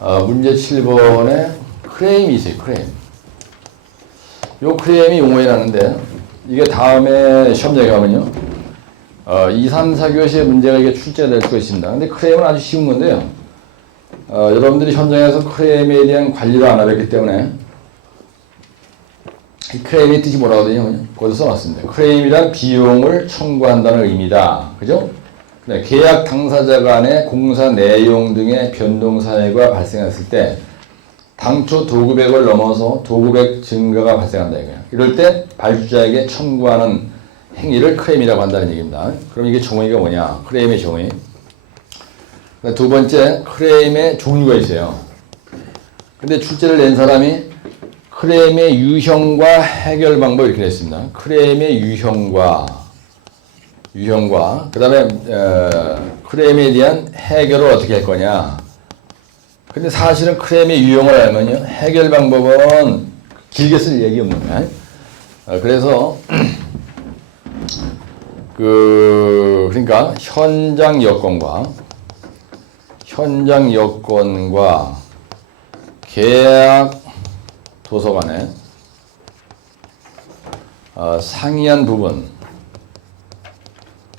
문제 7번에 크레임이 있어요. 크레임. 요 크레임이 용어에 나는데 이게 다음에 시험장에 가면요. 2, 3, 4교시에 문제가 이게 출제가 될 수가 있습니다. 근데 크레임은 아주 쉬운 건데요. 여러분들이 현장에서 크레임에 대한 관리를 안 하셨기 때문에 이 크레임의 뜻이 뭐라고 하거든요. 거기서 써놨습니다. 크레임이란 비용을 청구한다는 의미다. 그죠? 네, 계약 당사자 간의 공사 내용 등의 변동 사유가 발생했을 때 당초 도급액을 넘어서 도급액 증가가 발생한다 이거예요. 이럴 때 발주자에게 청구하는 행위를 크레임이라고 한다는 얘기입니다. 그럼 이게 정의가 뭐냐? 크레임의 정의. 두 번째, 크레임의 종류가 있어요. 근데 출제를 낸 사람이 크레임의 유형과 해결 방법 이렇게 냈습니다. 크레임의 유형과 그 다음에 크레임에 대한 해결을 어떻게 할 거냐. 근데 사실은 크레임의 유형을 알면요, 해결 방법은 길게 쓸 얘기 없는 거야. 그래서 그러니까 현장 여건과 계약 도서 간에 상이한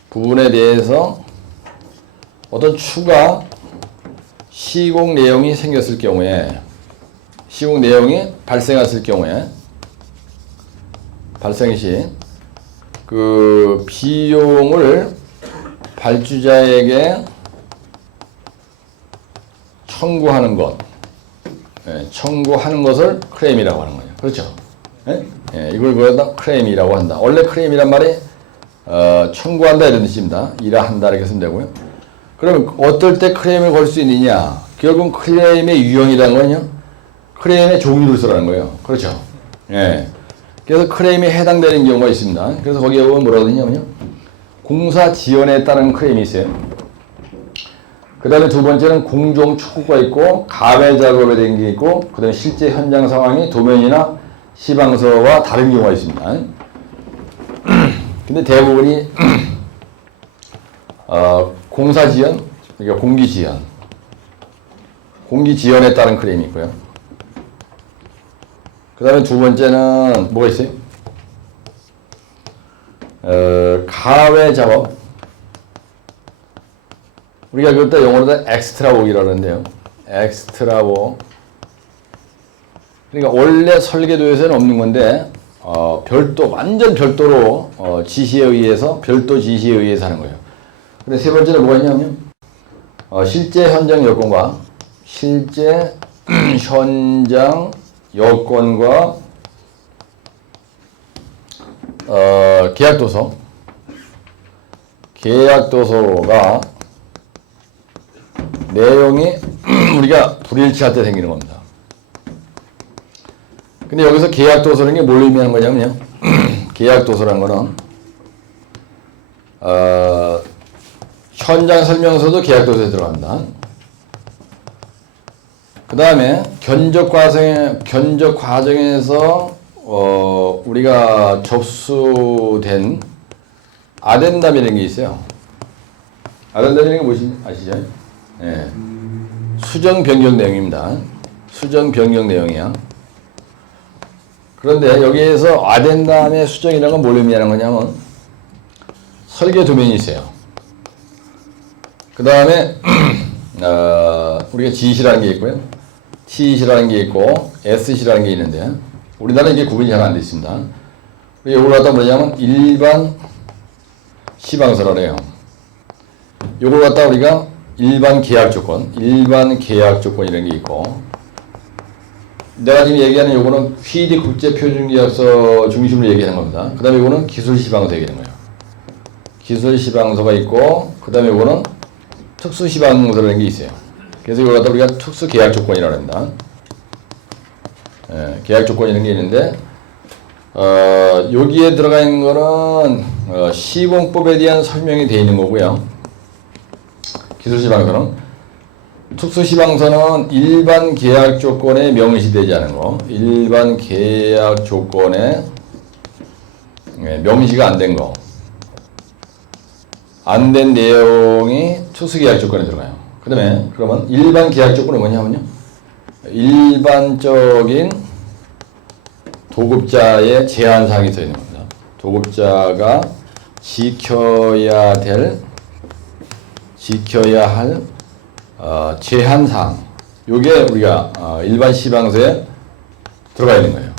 부분에 대해서 어떤 추가 시공 내용이 생겼을 경우에, 시공 내용이 발생했을 경우에, 발생 시 그 비용을 발주자에게 청구하는 것을 크레임이라고 하는 거예요. 그렇죠? 이걸 그러다 크레임이라고 한다. 원래 크레임이란 말이 청구한다 이런 뜻입니다. 일한다 이렇게 쓰면 되고요. 그러면 어떨 때 크레임을 걸 수 있느냐? 결국은 크레임의 유형이라는 거는요, 크레임의 종류를 쓰라는 거예요. 그렇죠? 그래서 크레임에 해당되는 경우가 있습니다. 그래서 거기에 보면 뭐라고 되냐면요, 공사 지연에 따른 크레임이 있어요. 그 다음에 두 번째는 공정 촉구가 있고, 가외 작업에 대한 게 있고, 그 다음에 실제 현장 상황이 도면이나 시방서와 다른 경우가 있습니다. 근데 대부분이 공사 지연, 그러니까 공기 지연에 따른 크레임이 있고요. 그 다음에 두 번째는 뭐가 있어요? 가외 작업. 우리가 그것도 영어로 엑스트라웍이라고 하는데요. 엑스트라웍. 그러니까 원래 설계도에서는 없는 건데, 완전 별도로, 지시에 의해서, 별도 지시에 의해서 하는 거예요. 근데 세 번째는 뭐가 있냐면, 실제 현장 여건과, 계약도서가 내용이 우리가 불일치할 때 생기는 겁니다. 근데 여기서 계약도서라는 게 뭘 의미하는 거냐면요, 계약도서라는 거는 현장 설명서도 계약도서에 들어갑니다. 그 다음에 견적 과정에서 우리가 접수된 아덴담이라는 게 있어요. 아덴담이라는 게 무엇인지 아시죠? 수정 변경 내용입니다. 수정 변경 내용이야. 그런데 여기에서 아덴담의 수정이라는 건 뭘 의미하는 거냐면, 설계 도면이 있어요. 그 다음에 우리가 지시라는 게 있고요, T시라는 게 있고 S시라는 게 있는데, 우리나라는 이게 구분이 잘 안 되어 있습니다. 이걸 갖다 뭐냐면 일반 시방서라 그래요. 이걸 갖다 우리가 일반 계약 조건이라는 게 있고, 내가 지금 얘기하는 요거는 PD 국제표준계약서 중심으로 얘기하는 겁니다. 그 다음에 이거는 기술시방서 얘기하는 거예요. 기술시방서가 있고, 그 다음에 이거는 특수시방서라는 게 있어요. 그래서 이걸 갖다 우리가 특수계약조건이라고 합니다. 계약조건이라는 게 있는데, 여기에 들어가 있는 거는 시공법에 대한 설명이 되어 있는 거고요. 기술시방서는. 특수시방서는 일반 계약 조건에 명시되지 않은 거, 일반 계약 조건에 명시가 안 된 거, 안 된 내용이 특수계약 조건에 들어가요. 그 다음에 그러면 일반 계약 조건은 뭐냐면요, 일반적인 도급자의 제한사항이 있어야 됩니다. 도급자가 지켜야 할 제한사항. 요게 우리가 일반 시방서에 들어가 있는 거예요.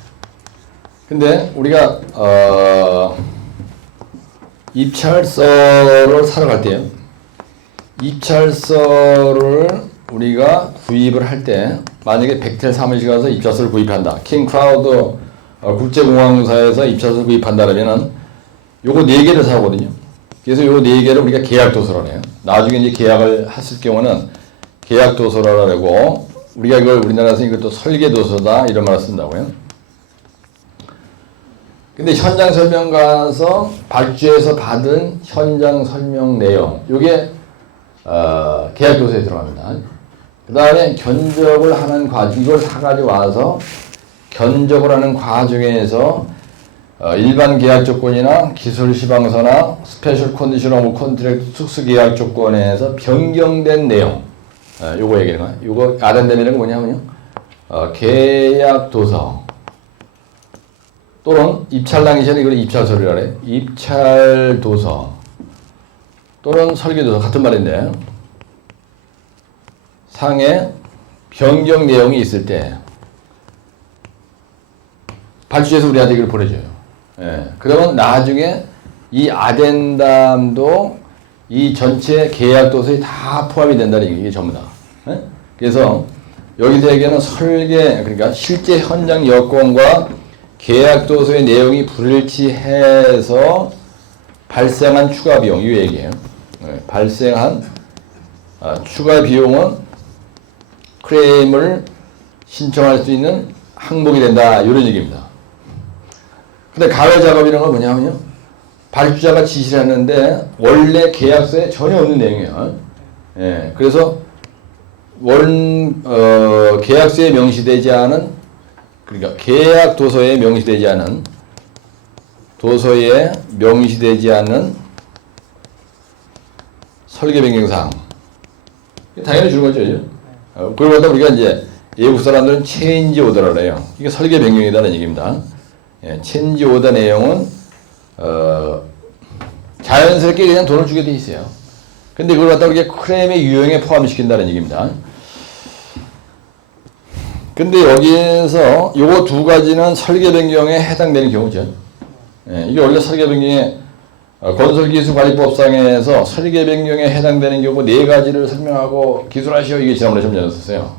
근데 우리가 입찰서를 사러 갈 때요. 입찰서를 우리가 구입을 할 때 만약에 벡텔 사무실 가서 입찰서를 구입한다. 킹크라우드 국제공항사에서 입찰서를 구입한다라면은 요거 4개를 사거든요. 그래서 요거 4개를 우리가 계약도서라고 해요. 나중에 이제 계약을 했을 경우는 계약도서라고 하고 우리가 이걸 우리나라에서 이것도 설계도서다 이런 말을 쓴다고요. 근데 현장 설명 가서 발주에서 받은 현장 설명 내용 요게 계약도서에 들어갑니다. 그 다음에 견적을 하는 과정, 이걸 사가지고 와서 견적을 하는 과정에서 일반 계약 조건이나 기술 시방서나 스페셜 컨디션 오브 컨트랙트 특수 계약 조건에서 변경된 내용, 요거 얘기하는 거예요. 요거 아덴뎀이라는 게 뭐냐면요, 계약 도서 또는 입찰 당시에는 이걸 입찰서류라 그래요. 입찰 도서 또는 설계도서 같은 말인데 상에 변경 내용이 있을 때 발주해서 우리한테 이걸 보내줘요. 예. 그러면 나중에 이 아덴담도 이 전체 계약 도서에 다 포함이 된다는 얘기, 이게 전부 다. 예? 그래서 여기서 얘기하는 설계, 그러니까 실제 현장 여건과 계약 도서의 내용이 불일치해서 발생한 추가 비용, 이 얘기예요. 예. 발생한 추가 비용은 클레임을 신청할 수 있는 항목이 된다, 이런 얘기입니다. 근데 가외 작업이라는 건 뭐냐면요, 발주자가 지시를 했는데 원래 계약서에 전혀 없는 내용이에요. 예, 그래서 계약서에 명시되지 않은, 그러니까 계약 도서에 명시되지 않은 설계 변경사항 당연히 주는 거죠. 그걸 갖다 우리가 이제 외국 사람들은 체인지 오더라고 해요. 이게 설계 변경이다는 얘기입니다. 예, 체인지 오더 내용은 자연스럽게 그냥 돈을 주게 돼 있어요. 근데 그걸 갖다 우리가 클레임의 유형에 포함시킨다는 얘기입니다. 근데 여기에서 요거 두 가지는 설계 변경에 해당되는 경우죠. 예, 이게 원래 설계 변경에 건설기술관리법상에서 설계 변경에 해당되는 경우 4가지를 설명하고 기술하시오, 이게 지난번에 좀 전했었어요.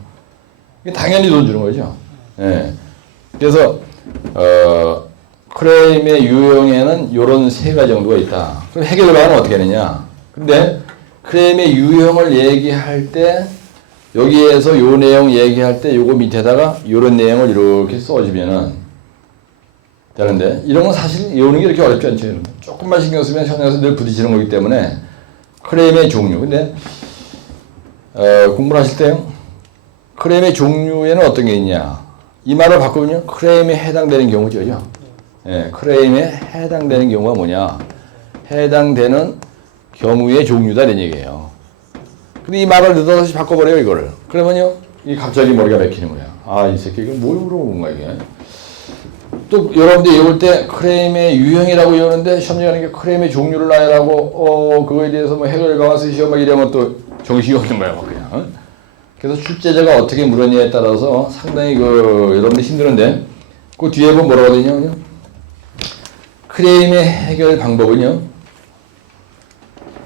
이게 당연히 돈 주는 거죠. 예. 그래서 클레임의 유형에는 요런 3가지 정도가 있다. 그럼 해결 방안은 어떻게 하느냐? 근데 클레임의 유형을 얘기할 때 여기에서 요 내용 얘기할 때 요거 밑에다가 요런 내용을 이렇게 써주면은 되는데, 이런 건 사실 외우는 게 이렇게 어렵지 않죠. 조금만 신경 쓰면 현장에서 늘 부딪히는 거기 때문에 클레임의 종류. 근데 공부를 하실 때요, 클레임의 종류에는 어떤 게 있냐, 이 말을 바꾸면요, 클레임에 해당되는 경우죠. 예, 클레임에 해당되는 경우가 뭐냐, 해당되는 경우의 종류다, 이런 얘기예요. 근데 이 말을 느닷없이 바꿔버려요, 이거를. 그러면요, 이 갑자기 머리가 막히는 거야. 아, 이 새끼 이거 뭘 물어본 거야, 이게. 또 여러분들이 외울 때 클레임의 유형이라고 외우는데 시험장에 가는 게 클레임의 종류를 나열하고 그거에 대해서 뭐 해결 방안 쓰시오 막 이러면 또 정신이 없는 거야, 막 그냥. 그래서 출제자가 어떻게 물었냐에 따라서 상당히 여러분들 힘드는데, 그 뒤에 보면 뭐라고 하거든요. 클레임의 해결 방법은요,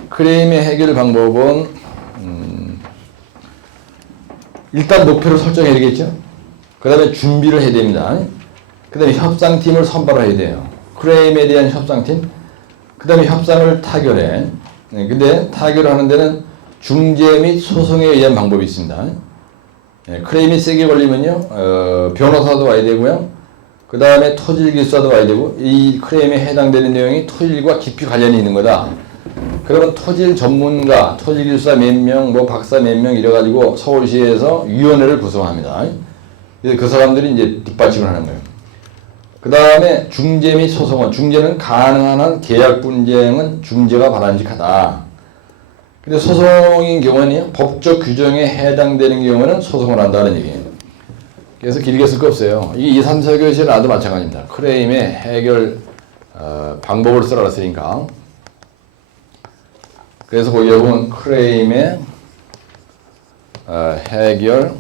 클레임의 해결 방법은 일단 목표를 설정해야 되겠죠. 그 다음에 준비를 해야 됩니다. 그 다음에 협상팀을 선발해야 돼요. 클레임에 대한 협상팀. 그 다음에 협상을 타결해. 근데 타결을 하는 데는 중재 및 소송에 의한 방법이 있습니다. 클레임이 세게 걸리면요, 변호사도 와야 되고요. 그 다음에 토질기술사도 와야 되고, 이 클레임에 해당되는 내용이 토질과 깊이 관련이 있는 거다. 그러면 토질 전문가, 토질기술사 몇 명, 뭐 박사 몇 명 이래가지고 서울시에서 위원회를 구성합니다. 그래서 그 사람들이 이제 뒷받침을 하는 거예요. 그 다음에 중재 및 소송은, 중재는 가능한 한 계약 분쟁은 중재가 바람직하다. 근데 소송인 경우는 법적 규정에 해당되는 경우는 소송을 한다는 얘기예요. 그래서 길게 쓸 거 없어요. 이게 2, 3, 4교시에 나도 마찬가지입니다. 크레임의 해결 방법을 쓰라 그랬으니까. 그래서 거기에 보면 크레임의 해결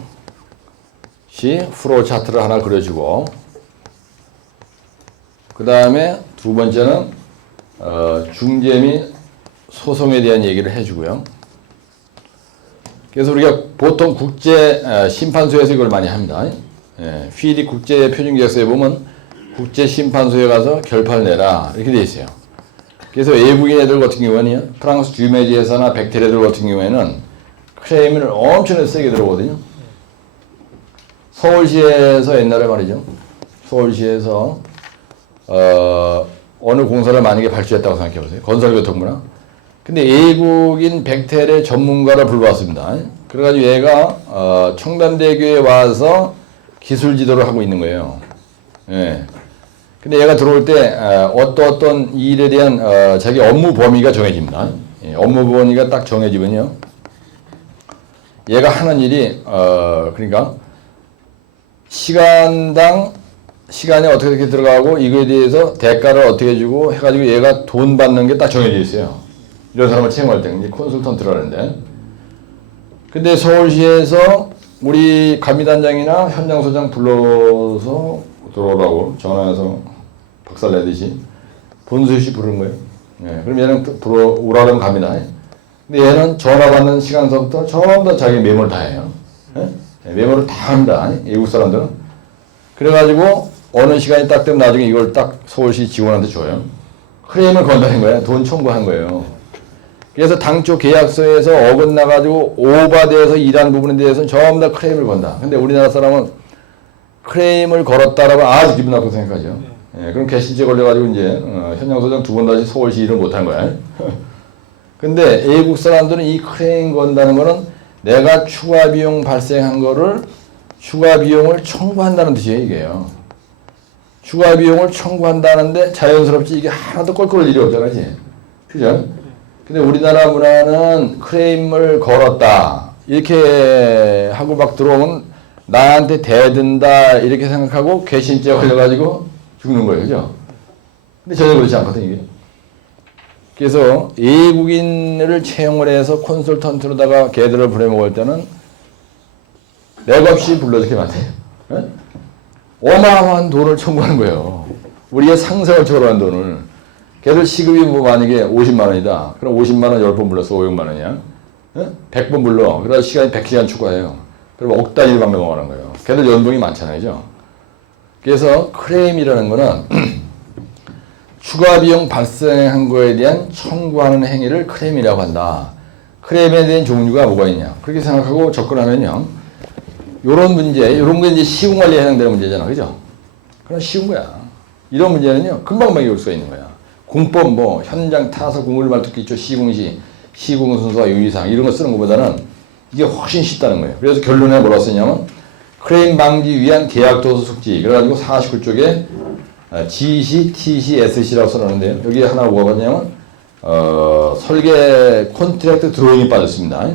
시 프로 차트를 하나 그려주고, 그 다음에 두 번째는 중재 및 소송에 대한 얘기를 해주고요. 그래서 우리가 보통 국제 심판소에서 이걸 많이 합니다. 휘리 국제 표준계약서에 보면 국제 심판소에 가서 결판을 내라 이렇게 돼 있어요. 그래서 외국인 애들 같은 경우에는 프랑스 듀메지 회사나 벡텔 애들 같은 경우에는 크레임을 엄청나게 세게 들어오거든요. 서울시에서 옛날에 말이죠. 서울시에서 어느 공사를 만약에 발주했다고 생각해 보세요. 건설교통부나. 근데 외국인 벡텔의 전문가를 불러왔습니다. 그래가지고 얘가 청담대교에 와서 기술 지도를 하고 있는 거예요. 예. 근데 얘가 들어올 때 어떤 일에 대한 자기 업무 범위가 정해집니다. 예, 업무 범위가 딱 정해지면요. 얘가 하는 일이 그러니까 시간당 시간에 어떻게 들어가고 이거에 대해서 대가를 어떻게 주고 해가지고 얘가 돈 받는 게 딱 정해져 있어요. 이런 사람을 채용할 때 이제 컨설턴트라는데. 근데 서울시에서 우리 감리단장이나 현장소장 불러서 들어오라고 전화해서 박살내듯이 본수시 부르는 거예요. 예, 그럼 얘는 오라면 갑니다. 근데 얘는 전화 받는 시간서부터 전부 다 자기 메모를 다 해요. 예? 메모를 다 합니다. 외국 사람들은. 그래가지고 어느 시간이 딱 되면 나중에 이걸 딱 서울시 직원한테 줘요. 크레임을 건다는 거야. 돈 청구한 거예요. 그래서 당초 계약서에서 어긋나가지고 오바돼서 일한 부분에 대해서는 전부 다 크레임을 건다. 근데 우리나라 사람은 크레임을 걸었다라고 아주 기분 나쁘게 생각하죠. 예, 그럼 개실제 걸려가지고 이제 현장소장 두 번 다시 서울시 일을 못한 거야. 근데 외국 사람들은 이 크레임 건다는 거는 내가 추가 비용 발생한 거를 추가 비용을 청구한다는 뜻이에요, 이게요. 추가 비용을 청구한다는데 자연스럽지 이게 하나도 껄끄러울 일이 없잖아, 그지? 그죠? 근데 우리나라 문화는 크레임을 걸었다 이렇게 하고 막 들어오면 나한테 대든다 이렇게 생각하고 괘씸죄 걸려가지고 죽는 거예요, 그죠? 근데 전혀 그렇지 않거든 이게. 그래서 외국인을 채용을 해서 컨설턴트로다가 걔들을 부려먹을 때는 맥없이 불러주게 만들어요. 네? 어마어마한 돈을 청구하는 거예요. 우리의 상생을 초월한 돈을. 걔들 시급이 뭐 만약에 50만 원이다. 그럼 50만 원 10번 불렀어. 500만 원이야. 네? 100번 불러. 그래서 시간이 100시간 추가해요. 그럼 억 단위로 막 넘어가는 거예요. 걔들 연봉이 많잖아요. 그죠? 그래서 크레임이라는 거는 추가 비용 발생한 거에 대한 청구하는 행위를 크레임이라고 한다. 크레임에 대한 종류가 뭐가 있냐. 그렇게 생각하고 접근하면요. 요런 문제, 요런 게 이제 시공관리에 해당되는 문제잖아. 그죠? 그럼 쉬운 거야. 이런 문제는요. 금방금방 이룰 수가 있는 거야. 공법 뭐 현장 타서 공을 말뚝기 있죠. 시공시, 시공 순서와 유의사항 이런 거 쓰는 것보다는 이게 훨씬 쉽다는 거예요. 그래서 결론에 뭐라고 쓰냐면 크레임 방지 위한 계약 도서 숙지. 그래가지고 49쪽에 GC, TC, SC라고 써놨는데요. 여기 하나 뭐가 봤냐면 설계 콘트랙트 드로잉이 빠졌습니다.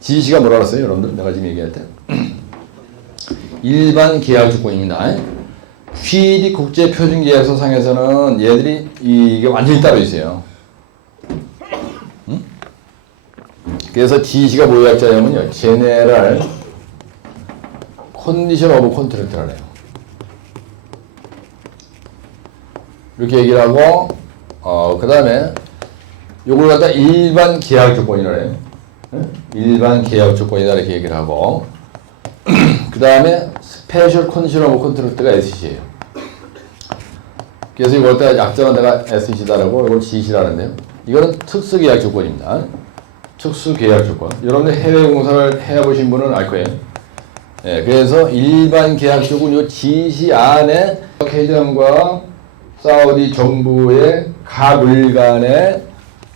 GC가 뭐라고 했어요, 여러분들? 내가 지금 얘기할 때 일반 계약 조건입니다. 휘리 국제표준계약서 상에서는 얘들이 이게 완전히 따로 있어요. 응? 그래서 GC가 뭐의 약자냐면요, 제네럴 컨디션 오브 콘트랙트라고 해요. 이렇게 얘기를 하고, 그 다음에 요걸 갖다 일반 계약 조건이라고 해요. 응? 일반 계약 조건이다 이렇게 얘기를 하고, 그 다음에 스페셜 컨디션 오브 콘트랙트가 SC예요. 그래서 이걸 갖다 약자는 내가 SC다라고 이걸 GC라는데요. 이거는 특수계약 조건입니다. 특수계약 조건. 여러분들 해외 공사를 해보신 분은 알 거예요. 예, 그래서 일반 계약 조건 요 GC 안에 회장과 사우디 정부의 가물 간의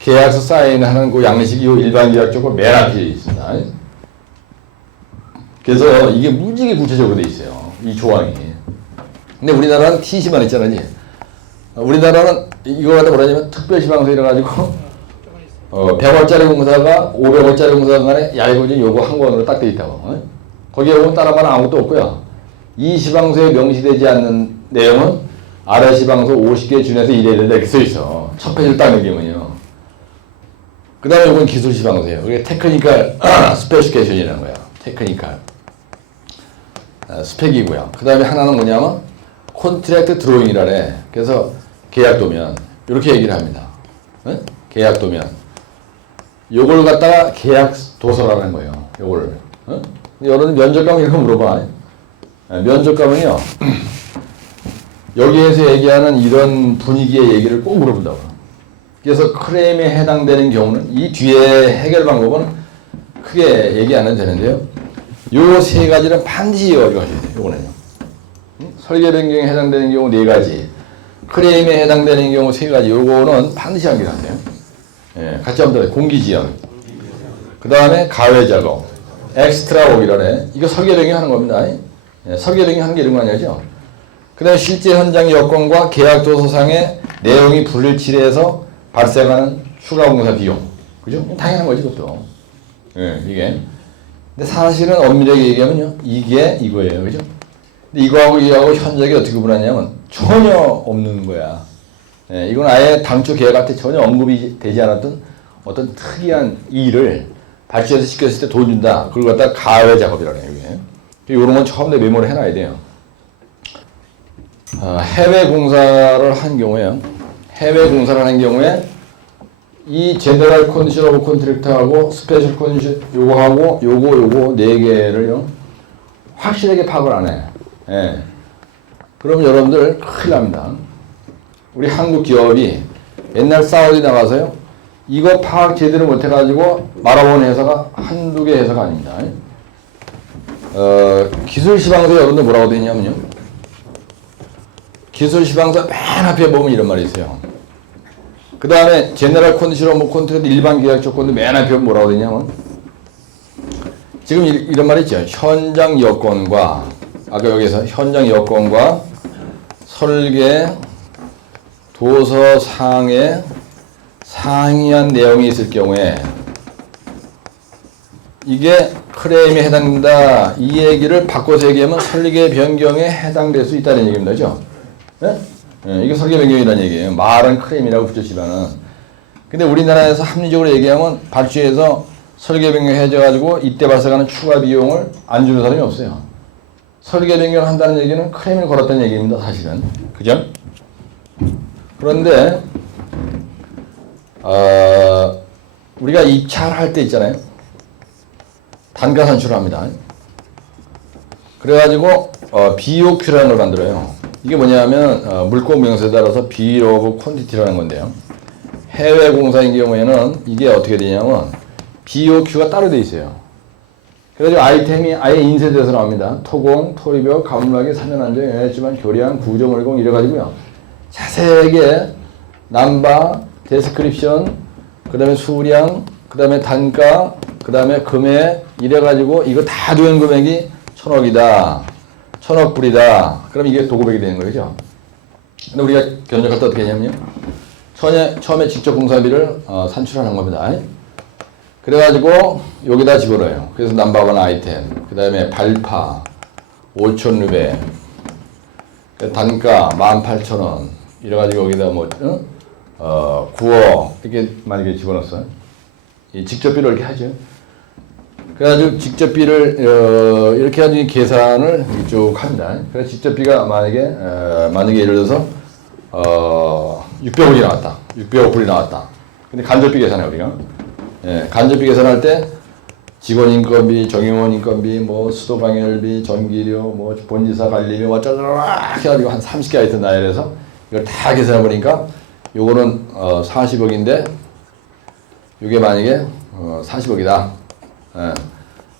계약서 사인하는 그 양식이 요 일반 계약 조건 맨 앞에 있습니다. 그래서 이게 무지개 구체적으로 돼 있어요. 이 조항이. 근데 우리나라는 TC만 있잖아요. 우리나라는 이거 갖다 뭐라냐면 특별시방서 이래가지고 100원짜리 공사가 500원짜리 공사 간에 야 이거 좀 요거 한 권으로 딱 돼 있다고. 거기에 보면 따라만 아무것도 없고요. 이 시방서에 명시되지 않는 내용은 아래 시방서 50개 준해서 이래야 된다 이렇게 써있어. 첫 페이지를 딱 넘기면요. 그 다음에 이건 기술 시방서예요. 그게 테크니컬 스페시피케이션이라는 거야. 테크니컬 스펙이고요. 그 다음에 하나는 뭐냐면 콘트랙트 드로잉이라래. 그래서 계약도면 이렇게 얘기를 합니다. 네? 계약도면 요걸 갖다가 계약 도서라는 거예요. 요걸. 어? 여러분 면접관 이런 거 물어봐. 면접관은요 여기에서 얘기하는 이런 분위기의 얘기를 꼭 물어본다고. 그래서 클레임에 해당되는 경우는 이 뒤에 해결 방법은 크게 얘기 안 해도 되는데요. 요 세 가지는 반드시 이어가셔야 돼요. 요거는요. 설계 변경에 해당되는 경우 네 가지, 클레임에 해당되는 경우 세 가지. 요거는 반드시 하기로 하세요. 예, 같이 한번 들어요. 공기지연. 그 다음에 가외 작업. 엑스트라 웍이라네. 이거 설계 변경하는 겁니다. 예, 설계 변경하는 게 이런 거 아니죠? 그 다음에 실제 현장 여건과 계약 도서상의 내용이 불일치해서 발생하는 추가 공사 비용. 그죠? 당연한 거지, 그것도. 예, 이게. 근데 사실은 엄밀하게 얘기하면요. 이게 이거예요. 그죠? 근데 이거하고 현장이 어떻게 구분하냐면 전혀 없는 거야. 예, 이건 아예 당초 계약할 때 전혀 언급이 되지 않았던 어떤 특이한 일을 발주해서 시켰을 때 돈 준다. 그걸 갖다가 가외 작업이라고 해요. 이게. 이런 건 처음에 메모를 해놔야 돼요. 해외 공사를 한 경우에요. 해외 공사를 하는 경우에 이 제너럴 컨디션 오브 컨트랙트하고 스페셜 컨디션 요거하고 요거 네 개를요. 확실하게 파악을 안 해. 예. 그럼 여러분들 큰일 납니다. 우리 한국 기업이 옛날 사우디 나가서요. 이거 파악 제대로 못 해가지고 말아본 회사가 한두 개 회사가 아닙니다. 기술 시방서 여러분들 뭐라고 되냐면요. 기술 시방서 맨 앞에 보면 이런 말이 있어요. 그 다음에 제너럴 컨디션 오브 컨트랙트 일반 계약 조건도 맨 앞에 보면 뭐라고 되냐면 지금 이런 말이 있죠. 현장 여건과 아까 여기서 현장 여건과 설계 도서상에 상이한 내용이 있을 경우에 이게 클레임에 해당된다. 이 얘기를 바꿔서 얘기하면 설계 변경에 해당될 수 있다는 얘기입니다. 그죠? 네? 네, 이게 설계 변경이라는 얘기예요. 말은 클레임이라고 붙였지만은. 근데 우리나라에서 합리적으로 얘기하면 발주해서 설계 변경 해줘가지고 이때 발생하는 추가 비용을 안 주는 사람이 없어요. 설계 변경을 한다는 얘기는 클레임을 걸었다는 얘기입니다. 사실은. 그죠? 그런데 우리가 입찰할 때 있잖아요. 단가 산출을 합니다. 그래가지고 BOQ라는 걸 만들어요. 이게 뭐냐면 물건 명세에 따라서 Bill of Quantity라는 건데요. 해외 공사인 경우에는 이게 어떻게 되냐면 BOQ가 따로 돼 있어요. 그래가지고 아이템이 아예 인쇄돼서 나옵니다. 토공, 토리벽, 가물나기, 산연안정, 연했지만 교량, 구조물공 이래가지고요. 자세하게 남바, 데스크립션, 그 다음에 수량, 그 다음에 단가, 그 다음에 금액 이래가지고 이거 다 들어간 금액이 1,000억이다. 1,000억 불이다. 그럼 이게 도급액이 되는 거죠. 근데 우리가 견적할 때 어떻게 하냐면요. 처음에 직접 공사비를 산출하는 겁니다. 그래가지고 여기다 집어넣어요. 그래서 넘버원 아이템, 그 다음에 발파 5,600, 단가 18,000원 이래가지고 여기다 뭐 9억 이렇게 만약에 집어넣었어요. 이 직접비를 이렇게 하죠. 그래가지고 직접비를 이렇게 해가지고 계산을 쭉 합니다. 그래서 직접비가 만약에 예를 들어서 600억이 나왔다. 600억 불이 나왔다. 근데 간접비 계산해 우리가. 예, 간접비 계산할 때 직원 인건비, 정용원 인건비, 뭐 수도 방열비, 전기료, 뭐 본지사 관리비, 뭐 짜자락 해가지고 한 30개 아이템 나열해서 이걸 다 계산해 보니까 요거는 40억인데 이게 만약에 40억이다. 예.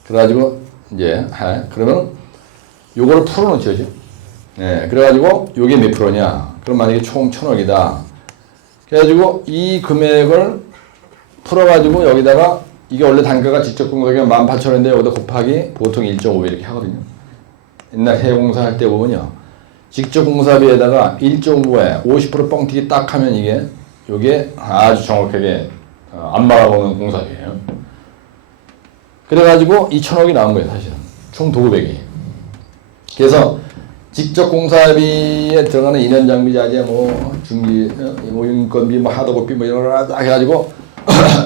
그래가지고 이제 그러면 요거를 풀어놓죠. 예. 그래가지고 요게 몇 프로냐? 그럼 만약에 총 1,000억이다. 그래가지고 이 금액을 풀어가지고 여기다가 이게 원래 단가가 직접 공사가 18,000원인데 여기다 곱하기 보통 1.5 이렇게 하거든요. 옛날 해공사 할 때 보면요. 직접 공사비에다가 1.5에 50% 뻥튀기 딱 하면 요게 아주 정확하게 안 말아먹는 공사비예요. 그래가지고 2,000억이 나온 거예요, 사실은. 총 도급액이. 그래서 직접 공사비에 들어가는 인원 장비 자재 뭐 중기 뭐 인건비 뭐 하드코피 뭐 이런 거 딱 해가지고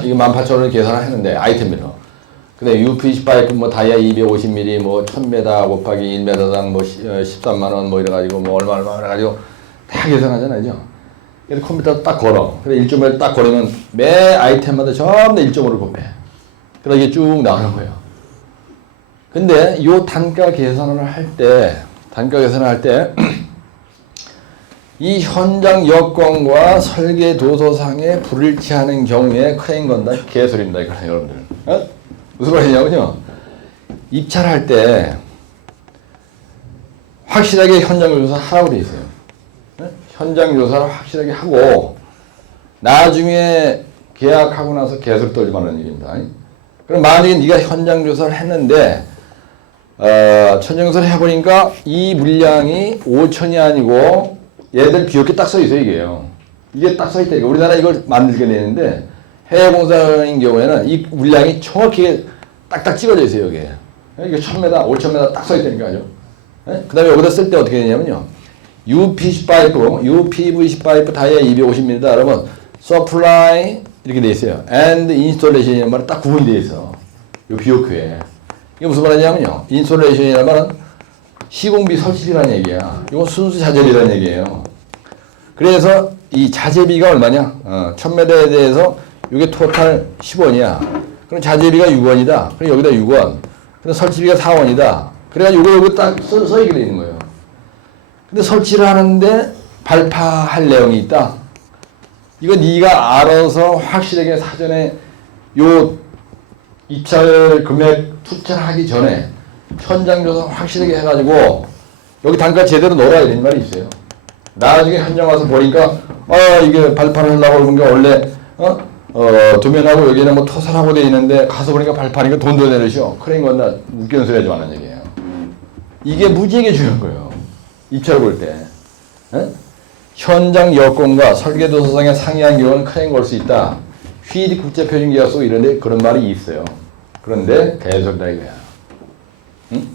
이거 18,000원을 계산을 했는데 아이템별로. 근데 UPC 파이프 뭐 다이아 250mm 뭐 1000m 곱하기 1m당 뭐 13만 원 뭐 이래가지고 뭐 얼마 해가지고 다 계산하잖아요. 그래서 컴퓨터 딱 걸어. 그래 1.5를 딱 걸으면 매 아이템마다 전부 다 1.5를 곱해. 그래서 이게 쭉 나오는 거예요. 근데 요 단가 계산을 할 때 이 현장 여건과 설계 도서상에 불일치하는 경우에 크레인 건다 개소리입니다. 이거 여러분들. 어? 무슨 말이냐면요. 입찰할 때 확실하게 현장 조사 하라고 돼 있어요. 어? 현장 조사를 확실하게 하고 나중에 계약하고 나서 개소리 떨지 말라는 얘기입니다. 그럼 만약에 네가 현장 조사를 했는데 천정조사를 해보니까 이 물량이 5천이 아니고 얘들 비옥에 딱 써있어요. 이게 딱 써있다. 우리나라 이걸 만들게 되는데 해외 공사인 경우에는 이 물량이 정확히 딱딱 찍어져 있어요. 여기에. 이게 1000m, 5000m 딱 써있다니까요. 그 다음에 여기다 쓸 때 어떻게 되냐면요. UPC 파이프 다이아 250mm 그러면 supply 이렇게 돼 있어요. and installation이라는 말은 딱 구분이 돼 있어. 요 비옥표에. 이게 무슨 말이냐면요. 인솔레이션이라는 말은 시공비 설치비라는 얘기야. 이건 순수 자재비라는 얘기예요. 그래서 이 자재비가 얼마냐? 1000m에 대해서 이게 토탈 10원이야. 그럼 자재비가 6원이다. 그럼 여기다 6원. 그럼 설치비가 4원이다. 그래가지고 요거 딱 써있게 돼 있는 거예요. 근데 설치를 하는데 발파할 내용이 있다. 이거 네가 알아서 확실하게 사전에 요 입찰 금액 투자하기 전에 현장 조사 확실하게 해가지고 여기 단가 제대로 넣어야 되는 말이 있어요. 나중에 현장 와서 보니까 이게 발판을 하려고 그런 게 원래 도면하고 여기는 뭐 토설하고 돼 있는데 가서 보니까 발판이니까 돈도 내르셔. 크레인 건다 웃기는 소리 하지 말라는 얘기예요. 이게 무지하게 중요한 거예요. 입찰 볼 때. 현장 여건과 설계 도서상에 상이한 경우는 크레인 걸 수 있다. 휘디 국제표준계약서 이런데 그런 말이 있어요. 그런데 개소리다 이거야. 응?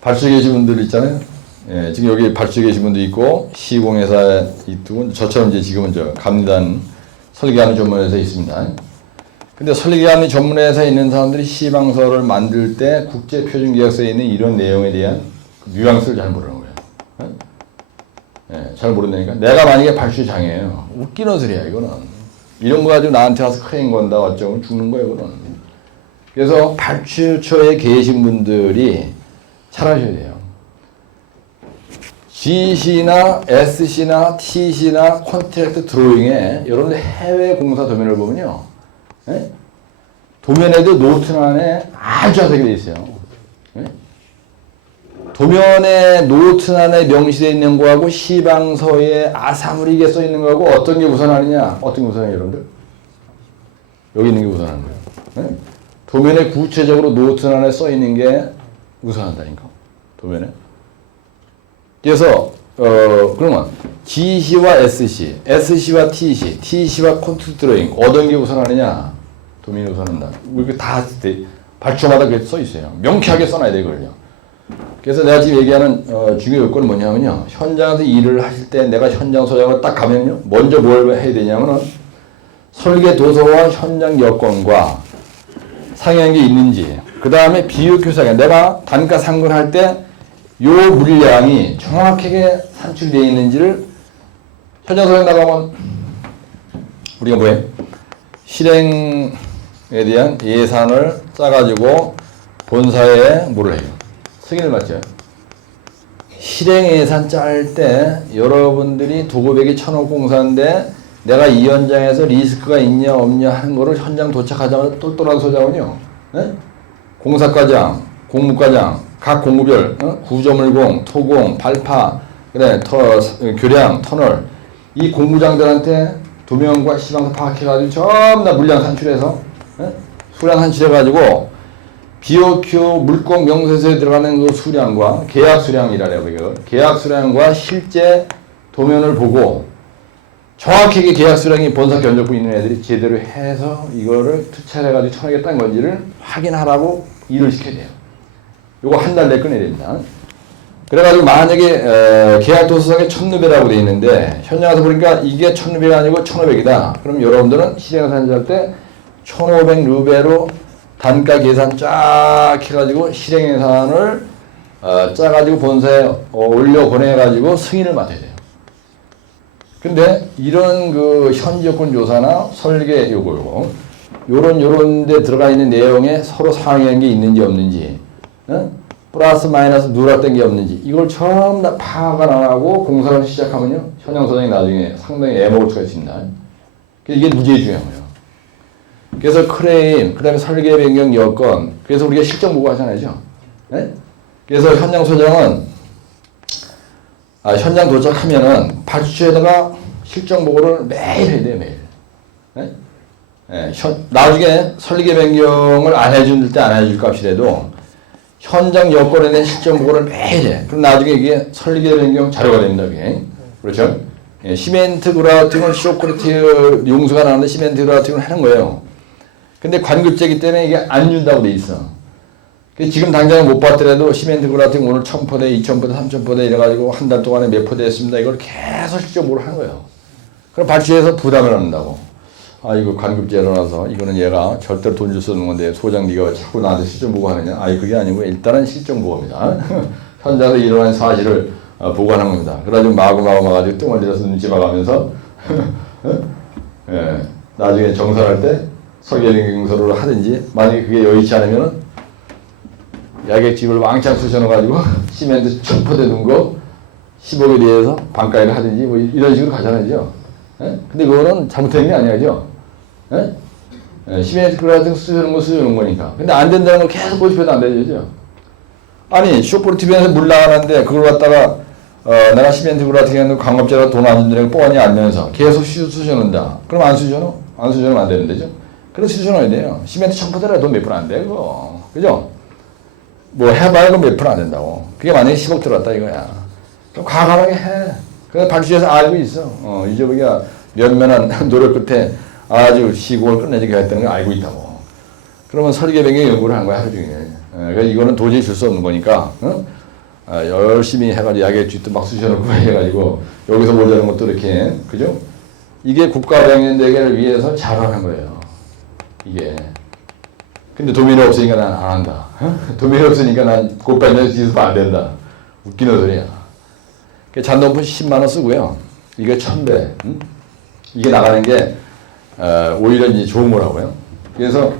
발주에 계신 분들 있잖아요. 예, 지금 여기 발주에 계신 분도 있고 시공회사 있고 저처럼 이제 지금은 감리단 설계하는 전문회사에 있습니다. 근데 설계하는 전문회사에 있는 사람들이 시방서를 만들 때 국제표준계약서에 있는 이런 내용에 대한 뉘앙스를 잘 모르는 거예요. 예, 잘 모른다니까. 내가 만약에 발주장이에요. 웃기는 소리야 이거는. 이런 거 가지고 나한테 와서 크레인 건다 어쩌면 죽는 거예요 이거는. 그래서 발주처에 계신 분들이 잘 하셔야 돼요. GC나 SC나 TC나 컨트랙트 드로잉에 여러분들 해외 공사 도면을 보면요. 예? 도면에도 노트 안에 아주 자세하게 되어 있어요. 예? 도면에 노트 안에 명시되어 있는 거하고 시방서에 아사무리게 써 있는 거하고 어떤 게 우선하느냐? 어떤 게 우선해요, 여러분들? 여기 있는 게 우선하는 거예요. 예? 도면에 구체적으로 노트 안에 써 있는 게 우선한다니까. 도면에. 그래서 그러면 GC와 SC, SC와 TC, TC와 컨트롤 드로잉 어떤 게 우선하느냐? 도면이 우선한다. 이렇게 다 발주마다 그렇게 써 있어요. 명쾌하게 써놔야 돼 그걸요. 그래서 내가 지금 얘기하는 중요 요건은 뭐냐면요. 현장에서 일을 하실 때 내가 현장 소장을 딱 가면요. 먼저 뭘 해야 되냐면은 설계 도서와 현장 여건과 상이한 게 있는지, 그 다음에 비효교사가 내가 단가 상근할 때 요 물량이 정확하게 산출되어 있는지를 현장 소장 나가면 우리가 뭐해? 실행에 대한 예산을 짜가지고 본사에 뭐를 해요? 승인을 받죠. 실행 예산 짤 때 여러분들이 도급액이 1,000억 공사인데 내가 이 현장에서 리스크가 있냐 없냐 하는 거를 현장 도착하자마자 똘똘한 소장은요. 네? 공사과장, 공무과장, 각 공구별 구조물공, 토공, 발파, 그래 교량, 터널 이 공구장들한테 도면과 시방서 파악해가지고 전부 다 물량 산출해서 수량 산출해가지고 BOQ 물공 명세서에 들어가는 그 수량과 계약 수량이라고 해요. 계약 수량과 실제 도면을 보고 정확하게 계약 수량이 본사 견적부 있는 애들이 제대로 해서 이거를 투자해가지고 1,000억에 딴 건지를 확인하라고 일을 시켜야 돼요. 요거 한 달 내에 끝내야 됩니다. 그래가지고 만약에 계약도서상에 1,000루베라고 돼 있는데 현장 가서 보니까 이게 1,000루베가 아니고 1,500이다. 그럼 여러분들은 실행산지할 때 1,500루베로 단가 계산 쫙 해가지고 실행예산을 짜가지고 본사에 올려 보내가지고 승인을 맡아야 돼요. 근데 이런 그 현지 여건 조사나 설계 요거 요런 데 들어가 있는 내용에 서로 상이한 게 있는지 없는지, 플러스 마이너스 누락된 게 없는지 이걸 전부 다 파악을 안 하고 공사를 시작하면요 현장 소장이 나중에 상당히 애먹을 수가 있습니다. 이게 무지하게 중요한 거예요. 그래서 크레임, 그 다음에 설계 변경 여건, 그래서 우리가 실정 보고 하잖아요. 네? 그래서 현장 소장은 현장 도착하면은 발주처에다가 실정 보고를 매일 해야 돼요, 매일. 네? 네, 나중에 설계 변경을 안 해줄 때 안 해줄 값이라도 현장 여건에 대한 실정 보고를 매일 해. 그럼 나중에 이게 설계 변경 자료가 됩니다, 그게. 그렇죠? 예, 시멘트 그라우팅을 쇼크리트 용수가 나오는데 시멘트 그라우팅을 하는 거예요. 근데 관급제기 때문에 이게 안 준다고 돼 있어. 지금 당장 못 봤더라도 시멘트 그라우팅 오늘 1,000포대, 2,000포대, 3,000포대 이래가지고 한 달 동안에 몇 포대 했습니다. 이걸 계속 실정 보고를 하는 거예요. 그럼 발주해서 부담을 한다고. 이거 관급제로 나서 이거는 얘가 절대로 돈 줄 수 없는 건데 소장 네가 자꾸 나한테 실정 보고 하느냐? 그게 아니고 일단은 실정 보고입니다. 현장에서 일어난 사실을 보고하는 겁니다. 그래가지고 마구마구 가지고 뚱을 들여서 눈치 봐가면서 예, 나중에 정산할 때 설계변경서를 하든지 만약에 그게 여의치 않으면은 야객집을 왕창 쑤셔넣어가지고 시멘트 1,000포대 넣은 거 15개 대해서 반가이를 하든지 뭐 이런 식으로 가잖아요. 예? 근데 그거는 잘못된 게 아니야, 그죠? 예? 예, 시멘트 그라우팅 쑤셔놓은 거니까. 근데 안 된다는 걸 계속 고집해도 안 되죠. 아니, 쇼프로티브에서 물 나가는데 그걸 갖다가 내가 시멘트 그라우팅 했는데 광업자가 돈 안 준다는 걸 뻔히 알면서 계속 쑤셔놓는다. 그럼 안 쑤셔넣어? 안 쑤셔놓으면 안 되는 데죠? 그래서 쑤셔넣어야 돼요. 시멘트 1,000포대라 돈 몇 푼 안 돼, 그거. 그죠? 뭐 해봐야 몇 푼 안 된다고. 그게 만약에 10억 들어왔다 이거야. 그럼 과감하게 해. 그래서 발주해서 알고 있어. 이제 우리가 면면한 노력 끝에 아주 시공을 끝내주게 했다는 걸 알고 있다고. 그러면 설계 변경 연구를 한 거야, 하루 종일. 그래서 이거는 도저히 줄 수 없는 거니까, 열심히 해가지고 야객집도 막 쑤셔놓고 해가지고 여기서 모자란 것도 이렇게, 그죠? 이게 국가병행대계를 위해서 잘하는 거예요. 이게. 근데 도면이 없으니까 난 안 한다. 도면이 없으니까 난 곧발려서 지수도 안 된다. 웃기는 소리야. 잔돈푼 10만원 쓰고요. 이게 1,000배. 이게 나가는 게, 오히려 이제 좋은 거라고요. 그래서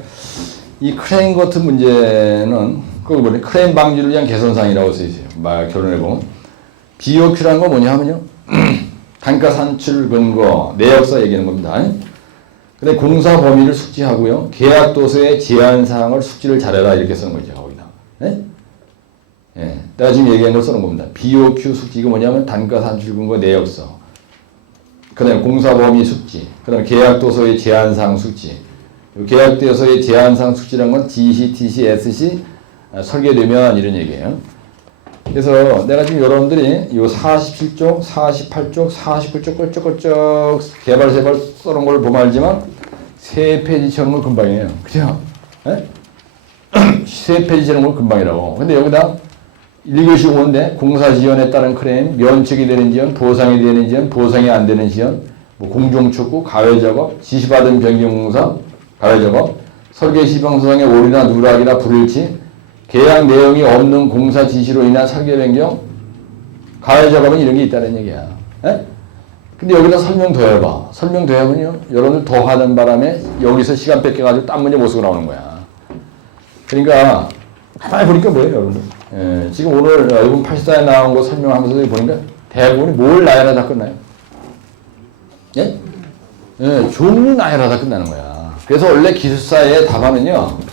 이 크레인 같은 문제는, 거기 보니 크레인 방지를 위한 개선사항이라고 써있어요. 말 결론해보면. BOQ라는 건 뭐냐 하면요. 단가 산출 근거, 내역서 얘기하는 겁니다. 근데 공사 범위를 숙지하고요. 계약 도서의 제한 사항을 숙지를 잘해라 이렇게 쓰는 거죠. 거기다. 네? 예. 내가 지금 얘기한 걸 쓰는 겁니다. BOQ 숙지 이거 뭐냐면 단가 산출 근거 내역서. 그다음에 공사 범위 숙지. 그다음에 계약 도서의 제한 사항 숙지. 계약 도서의 제한 사항 숙지라는 건 GC, TC, SC 설계되면 이런 얘기예요. 그래서 내가 지금 여러분들이 이 47쪽, 48쪽, 49쪽 껄쩍껄쩍 개발세발 써놓은 걸 보면 알지만 3페이지 쳐놓은 걸 금방이에요. 그죠? 네? 3페이지 쳐놓은 걸 금방이라고. 근데 여기다 1교시 오는데 공사 지연에 따른 클레임, 면책이 되는 지연, 보상이 되는 지연, 보상이 안 되는 지연, 뭐 공종촉구, 가외작업, 지시받은 변경공사, 가외작업, 설계 시방소상의 오류나 누락이나 불일치, 계약 내용이 없는 공사 지시로 인한 설계 변경, 가외 작업은 이런 게 있다는 얘기야. 에? 근데 여기다 설명 더 해봐. 설명 더 해보면요. 여러분들 더 하는 바람에 여기서 시간 뺏겨가지고 딴 문제 못 쓰고 나오는 거야. 그러니까 가만히 보니까 뭐예요, 여러분들? 지금 오늘 이번 84에 나온 거 설명하면서 보니까 대부분이 뭘 나열하다 끝나요? 예? 종류 나열하다 끝나는 거야. 그래서 원래 기술사의 답안은요.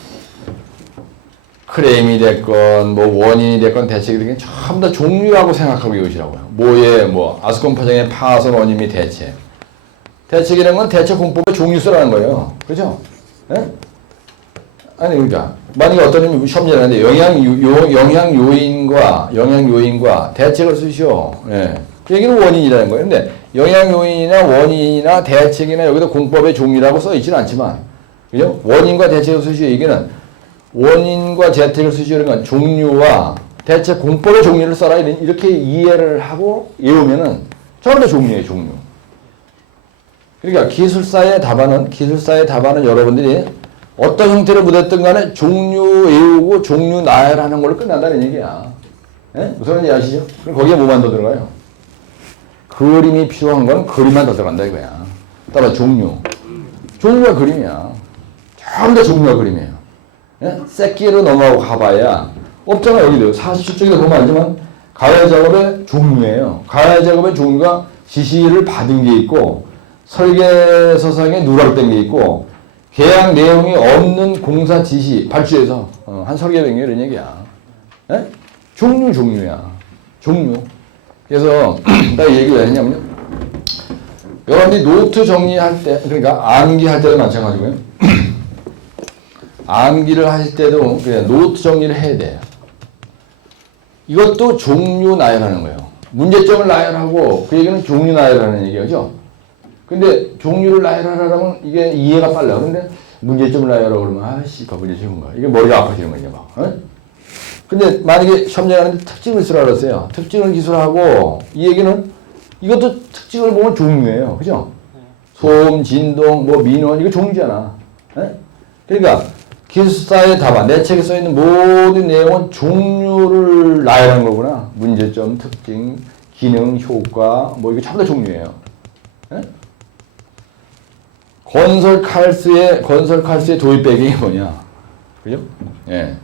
크레임이 됐건, 뭐 원인이 됐건, 대책이 됐건, 전부 다 종류라고 생각하고 이것이라고요. 아스콘 파장의 파손 원인 및 대책. 대책이라는 건 대책 공법의 종류수라는 거예요. 그죠? 예? 아니, 그러니까. 만약에 어떤 놈이 시험 전하는데 영향 요인과 대책을 쓰시오. 예. 그 얘기는 원인이라는 거예요. 근데 영향 요인이나 원인이나 대책이나 여기다 공법의 종류라고 써 있지는 않지만, 그죠? 원인과 대책을 쓰시오. 얘기는 원인과 재택을 수식하는 건 종류와 대체 공법의 종류를 써라 이렇게 이해를 하고 외우면은 전부 다 종류예요, 종류. 그러니까 기술사의 답안은 여러분들이 어떤 형태로 묻었든 간에 종류 외우고 종류 나열하는 걸로 끝난다는 얘기야. 예? 무슨 말인지 아시죠? 그럼 거기에 뭐만 더 들어가요? 그림이 필요한 건 그림만 더 들어간다 이거야. 따라 종류가 그림이야. 전부 다 종류가 그림이에요. 예? 새끼로 넘어가고 가봐야 없잖아. 여기도 47쪽에도 보면 알지만 가해 작업의 종류예요. 가해 작업의 종류가 지시를 받은 게 있고 설계서상에 누락된 게 있고 계약 내용이 없는 공사 지시 발주해서 한 설계 변경 이런 얘기야. 예? 종류야. 종류. 그래서 내가 얘기를 왜 했냐면요. 여러분들이 노트 정리할 때, 그러니까 암기할 때도 마찬가지고요. 암기를 하실 때도 그냥 노트 정리를 해야 돼요. 이것도 종류 나열하는 거예요. 문제점을 나열하고 그 얘기는 종류 나열하는 얘기죠. 근데 종류를 나열하려면 이게 이해가 빨라. 근데 문제점을 나열하고 그러면 아씨, 그 문제 쉬운 거야. 이게 머리가 아파지는 거냐 막. 어? 근데 만약에 시험장하는데 특징을 쓰라 그랬어요. 특징을 기술하고 이 얘기는 이것도 특징을 보면 종류예요. 그죠? 소음, 진동, 뭐 민원 이거 종류잖아. 에? 그러니까 기술사의 답안, 내 책에 써있는 모든 내용은 종류를 나열한 거구나. 문제점, 특징, 기능, 효과 뭐 이거 전부 다 종류예요. 에? 건설 칼스의 도입 배경이 뭐냐? 그죠? 예.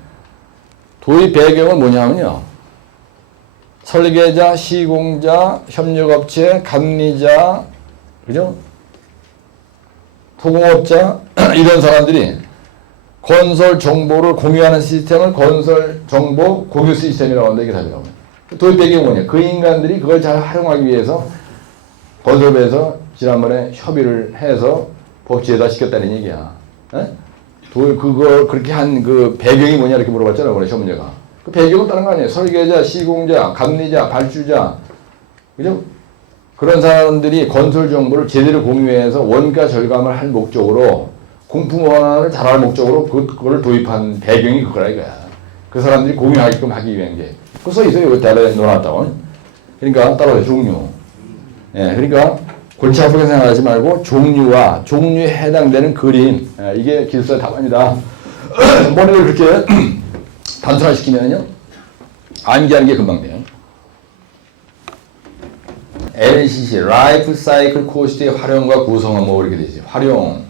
도입 배경은 뭐냐면요. 설계자, 시공자, 협력업체, 감리자, 그죠? 토공업자, 이런 사람들이 건설 정보를 공유하는 시스템을 건설 정보 공유 시스템이라고 한다. 이게 답이라고. 도입 배경이 뭐냐? 그 인간들이 그걸 잘 활용하기 위해서 건설부에서 지난번에 협의를 해서 법제에다 시켰다는 얘기야. 에? 그걸 그렇게 한 그 배경이 뭐냐 이렇게 물어봤잖아, 원래 시험 문제가. 그 배경은 다른 거 아니에요. 설계자, 시공자, 감리자, 발주자, 그죠? 그런 사람들이 건설 정보를 제대로 공유해서 원가 절감을 할 목적으로 공품 원화를 잘할 목적으로 그거를 도입한 배경이 그거라 이거야. 그 사람들이 공유하게끔 하기 위한 게. 그거 써 있어요. 여기 달에 놓아놨다고. 그러니까 따라서 종류. 예, 그러니까 골치 아프게 생각하지 말고 종류와 종류에 해당되는 그림. 예, 이게 기술사의 답안이다. 머리를 그렇게 단순화시키면요. 암기하는 게 금방 돼요. LCC, Life Cycle Cost의 활용과 구성은 뭐 이렇게 되죠. 활용.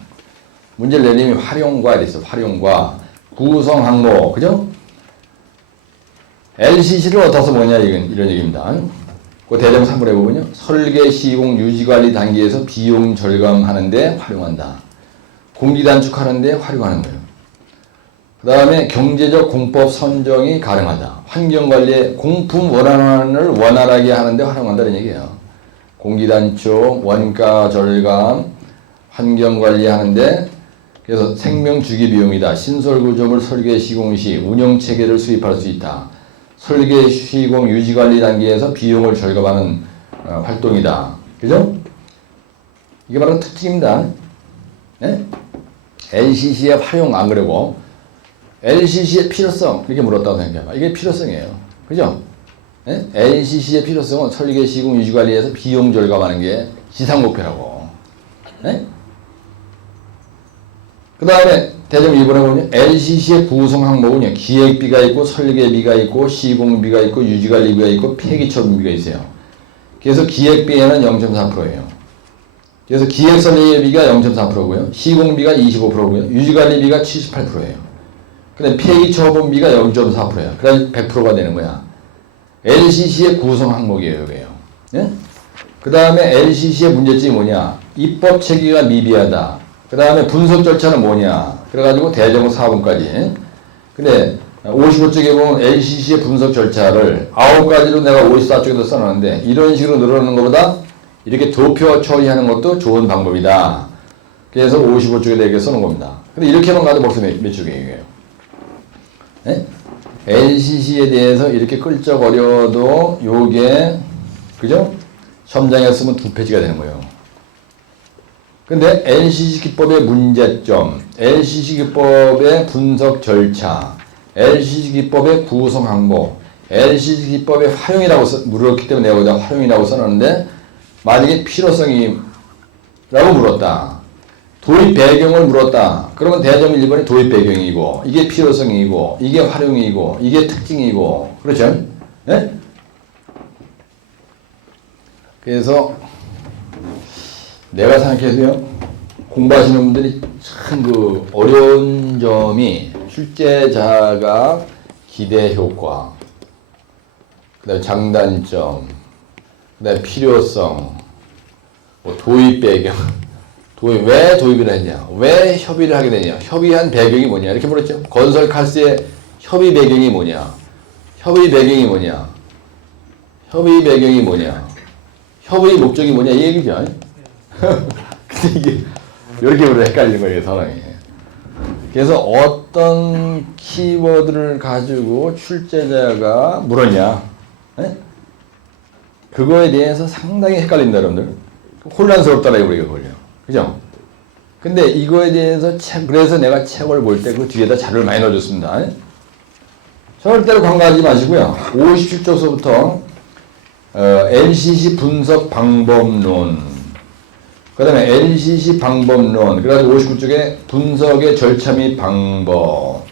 문제를 내리면 활용과 돼 있어. 활용과 구성 항목. 그죠? LCC를 어디서 뭐냐 이런 얘기입니다. 그 대장 3번에 보면요. 설계, 시공, 유지관리 단계에서 비용 절감하는데 활용한다. 공기 단축하는데 활용하는 거예요. 그 다음에 경제적 공법 선정이 가능하다. 환경관리에 공품 원활을 원활하게 하는데 활용한다는 얘기예요. 공기 단축, 원가 절감, 환경관리 하는데 그래서 생명 주기 비용이다. 신설 구조물 설계 시공 시 운영 체계를 수립할 수 있다. 설계, 시공, 유지관리 단계에서 비용을 절감하는 활동이다. 그죠? 이게 바로 특징입니다. 네? LCC의 활용 안 그러고 LCC의 필요성 이렇게 물었다고 생각해봐. 이게 필요성이에요. 그죠? 네? LCC의 필요성은 설계, 시공, 유지관리에서 비용 절감하는 게 지상 목표라고. 네? 그 다음에 대점 2번에 보면 LCC의 구성 항목은요. 기획비가 있고 설계비가 있고 시공비가 있고 유지관리비가 있고 폐기처분비가 있어요. 그래서 기획비에는 0.4%예요. 그래서 기획설계비가 0.4%고요. 시공비가 25%고요. 유지관리비가 78%예요. 근데 폐기처분비가 0.4%예요. 그래서 100%가 되는 거야. LCC의 구성 항목이에요. 이게요. 네? 그 다음에 LCC의 문제점이 뭐냐. 입법 체계가 미비하다. 그 다음에 분석 절차는 뭐냐. 그래가지고 대정부 4번까지. 근데 55쪽에 보면 LCC의 분석 절차를 9가지로 내가 54쪽에도 써놨는데 이런 식으로 늘어나는 것보다 이렇게 도표 처리하는 것도 좋은 방법이다. 그래서 55쪽에다 이렇게 써놓은 겁니다. 근데 이렇게만 가도 벌써 몇 쪽이에요? 네? LCC에 대해서 이렇게 끌적거려도 요게 그죠? 시험장에 쓰면 2페이지가 되는 거예요. 근데 LCC 기법의 문제점, LCC 기법의 분석 절차, LCC 기법의 구성 항목, LCC 기법의 활용이라고 물었기 때문에 내가 거기다 활용이라고 써놨는데 만약에 필요성이 라고 물었다. 도입 배경을 물었다. 그러면 대점 1번이 도입 배경이고 이게 필요성이고 이게 활용이고 이게 특징이고 그렇죠? 네? 그래서 내가 생각해도요 공부하시는 분들이 참 그 어려운 점이 출제자가 기대 효과, 그다음에 장단점, 그다음에 필요성, 뭐 도입 배경, 왜 도입을 했냐, 왜 협의를 하게 되냐, 협의한 배경이 뭐냐 이렇게 물었죠. 건설 카스의 협의 배경이 뭐냐, 협의 배경이 뭐냐, 협의 배경이 뭐냐, 협의 목적이 뭐냐 이 얘기죠. 근데 이게 이렇게 우리가 헷갈리는 거예요 상황이. 그래서 어떤 키워드를 가지고 출제자가 물었냐, 네? 그거에 대해서 상당히 헷갈린다 여러분들. 혼란스럽다라고 우리가 걸려. 그죠? 근데 이거에 대해서 그래서 내가 책을 볼 때 그 뒤에다 자료를 많이 넣어줬습니다. 절대로 간과하지 마시고요. 57쪽서부터 LCC 분석 방법론, 그 다음에 LCC 방법론, 그래가지고 59쪽에 분석의 절차 및 방법,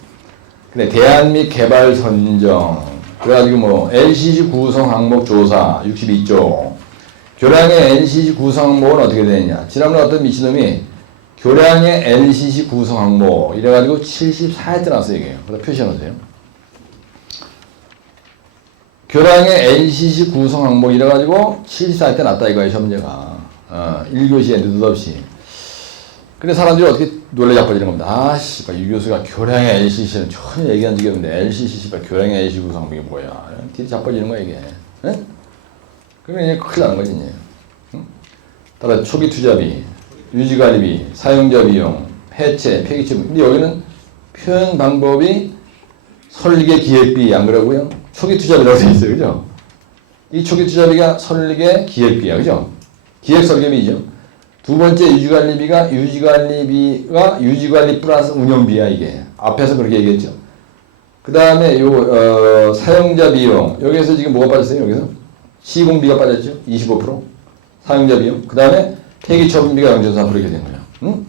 근데 대안 및 개발 선정, 그래가지고 뭐 LCC 구성 항목 조사 62쪽, 교량의 LCC 구성 항목은 어떻게 되느냐. 지난번에 어떤 미친놈이 교량의 LCC 구성 항목 이래가지고 74회 때 나왔어요 이게. 그래서 표시해놓으세요. 교량의 LCC 구성 항목 이래가지고 74회 때 났다 이거예요 시험제가. 1교시에 느닷없이. 근데 사람들이 어떻게 놀래 자빠지는 겁니다. 아, 씨발, 유 교수가 교량의 LCC는 전혀 얘기한 적이 없는데, LCC, 씨발, 교량의 LCC 구성 항목이 뭐야. 뒤에 자빠지는 거야, 이게. 에? 그러면 이제 큰일 나는 거지, 이제. 응? 따라 초기 투자비, 유지관리비, 사용자 비용, 해체, 폐기처분. 근데 여기는 표현 방법이 설계 기획비, 안 그러고요? 초기 투자비라고 되어 있어요, 그죠? 이 초기 투자비가 설계 기획비야, 그죠? 기획 설계비죠. 두 번째 유지관리비가 유지관리 플러스 운영비야 이게. 앞에서 그렇게 얘기했죠. 그 다음에 요 사용자 비용 여기에서 지금 뭐가 빠졌어요? 여기서 시공비가 빠졌죠. 25% 사용자 비용. 그 다음에 폐기 처분비가 0.4% 이렇게 된 거예요. 응?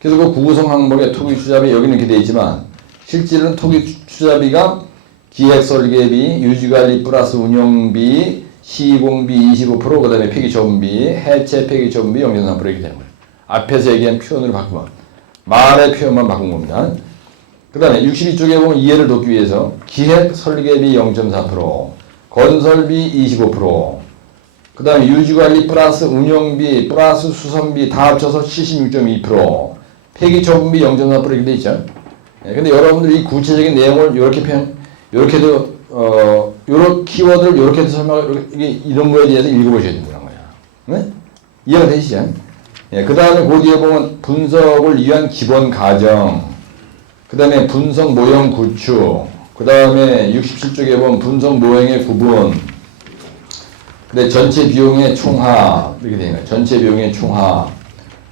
그래서 그 구성 항목에 토기 투자비 여기는 이렇게 돼 있지만 실제로는 토기 투자비가 기획 설계비, 유지관리 플러스 운영비, 시공비 25%, 그 다음에 폐기처분비, 해체 폐기처분비 0.3% 이렇게 되는 거예요. 앞에서 얘기한 표현으로 바꾸면 말의 표현만 바꾼 겁니다. 그 다음에 62쪽에 보면 이해를 돕기 위해서 기획 설계비 0.4%, 건설비 25%, 그 다음에 유지관리 플러스 운영비 플러스 수선비 다 합쳐서 76.2%, 폐기처분비 0.4% 이렇게 돼 있죠. 근데 여러분들이 이 구체적인 내용을 이렇게 이렇게도 요런 키워드를 이렇게도 설명을 이런 거에 대해서 읽어보셔야 된다는 거야. 네? 이해가 되시죠? 예, 그 다음에 그 뒤에 보면 분석을 위한 기본 가정, 그 다음에 분석 모형 구축, 그 다음에 67쪽에 보면 분석 모형의 구분, 근데 전체 비용의 총합 이렇게 되는 거예요. 전체 비용의 총합,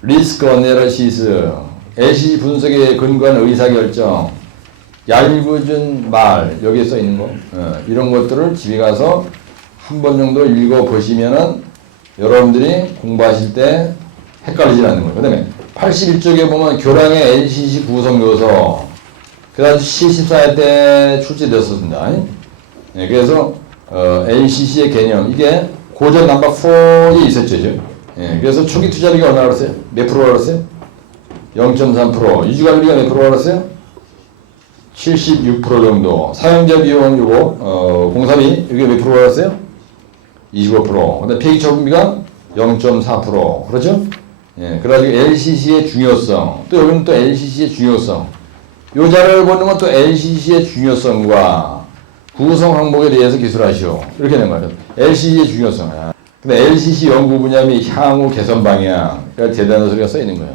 리스크 어널리시스, LCC 분석에 근거한 의사결정, 얄궂은 말 여기에 써 있는 거 이런 것들을 집에 가서 한 번 정도 읽어 보시면은 여러분들이 공부하실 때 헷갈리지 않는 거예요. 그 다음에 81쪽에 보면 교량의 LCC 구성 요소 그 다음 74회 때 출제되었습니다. 네, 그래서 LCC의 개념 이게 고전 넘버 4에 있었죠. 네, 그래서 초기 투자비가 얼마나 그랬어요? 몇 프로가 그랬어요? 0.3%. 유지관리비가 몇 프로가 그랬어요? 76% 정도. 사용자 비용 요거 공사비 이게 몇 프로가 왔어요? 25%. 근데 폐기 처분비가 0.4%. 그렇죠? 예. 그래가지고 LCC의 중요성. 또 여기는 또 LCC의 중요성. 요 자료를 보는 건 또 LCC의 중요성과 구성 항목에 대해서 기술하시오. 이렇게 된 거예요. LCC의 중요성. 근데 LCC 연구 분야 및 향후 개선 방향. 그러니까 대단한 소리가 써 있는 거예요.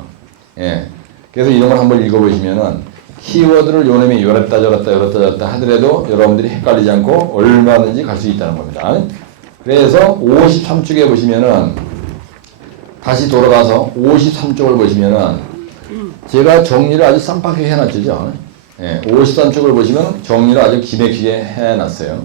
예. 그래서 이런 걸 한번 읽어보시면은 키워드를 요놈이 요랬다 저랬다 하더라도 여러분들이 헷갈리지 않고 얼마든지 갈 수 있다는 겁니다. 그래서 53쪽에 보시면은 다시 돌아가서 53쪽을 보시면은 제가 정리를 아주 쌈박하게 해놨죠. 예, 53쪽을 보시면 정리를 아주 기맥히게 해놨어요.